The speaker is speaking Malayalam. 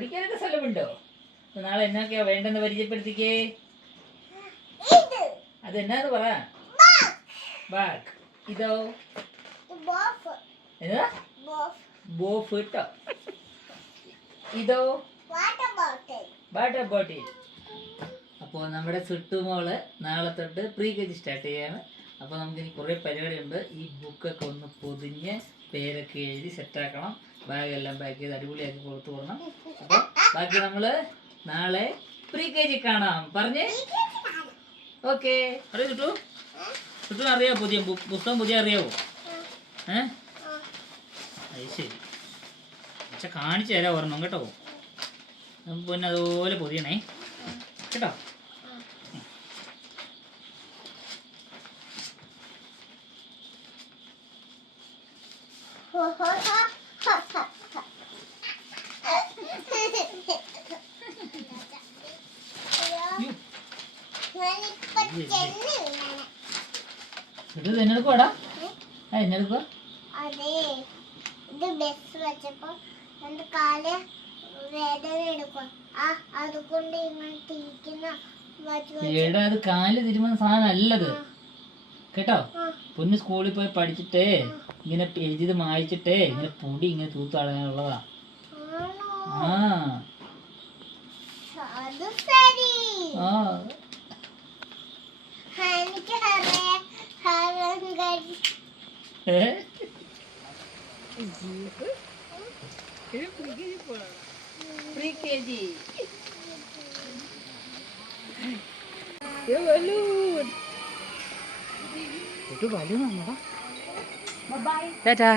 പഠിക്കാനൊക്കെ സ്ഥലമുണ്ടോ? നാളെ എന്നൊക്കെയാ വേണ്ടെന്ന് പരിചയപ്പെടുത്തിക്കേ. അതെന്നാന്ന് പറ. ബാഗ്. ഇതോ? ഏതാ? ബോഫ് കേട്ടോ. ഇതോ? Water bottle. അപ്പോൾ നമ്മുടെ സുട്ടുമോള് നാളെ തൊട്ട് പ്രീ കെ ജി സ്റ്റാർട്ട് ചെയ്യാണ്. അപ്പോൾ നമുക്കിനി കുറേ പരിപാടിയുണ്ട്. ഈ ബുക്കൊക്കെ ഒന്ന് പൊതിഞ്ഞ് പേരൊക്കെ എഴുതി സെറ്റാക്കണം. ബാഗെല്ലാം പാക്ക് ചെയ്ത് അടിപൊളിയാക്കി കൊടുത്തു പോകണം. അപ്പോൾ ബാക്കി നമ്മൾ നാളെ പ്രീ കെ ജി കാണാം. പറഞ്ഞേ ഓക്കെ. അറിയോ ചുട്ടു? ചുട്ടു അറിയാമോ? പുതിയ പുസ്തകം പുതിയ അറിയാവോ? അത് ശരി. പക്ഷെ കാണിച്ചു തരാം ഒരെണ്ണം കേട്ടോ. നമുക്ക് പിന്നെ അതുപോലെ പൊതിയണേ കേട്ടോ. എന്നെടുക്കുവാടാ? എന്നെടുക്കുക? അതെ, ഇത് ബസ് വെച്ചപ്പോ എന്റെ കാല് വേദന എടുക്കും. അതുകൊണ്ട് ഇങ്ങനെ തിരിക്കുന്ന. അത് കാല് തിരുമുന്ന സാധനം അല്ലത് കേട്ടോ. പൊന്ന് സ്കൂളിൽ പോയി പഠിച്ചിട്ടേ ഇങ്ങനെ എഴുതി മായിച്ചിട്ടേ ഇങ്ങനെ പൊടി ഇങ്ങനെ തൂത്ത് കളയാനുള്ളതാ. ബലൂൺ. ടാറ്റാ.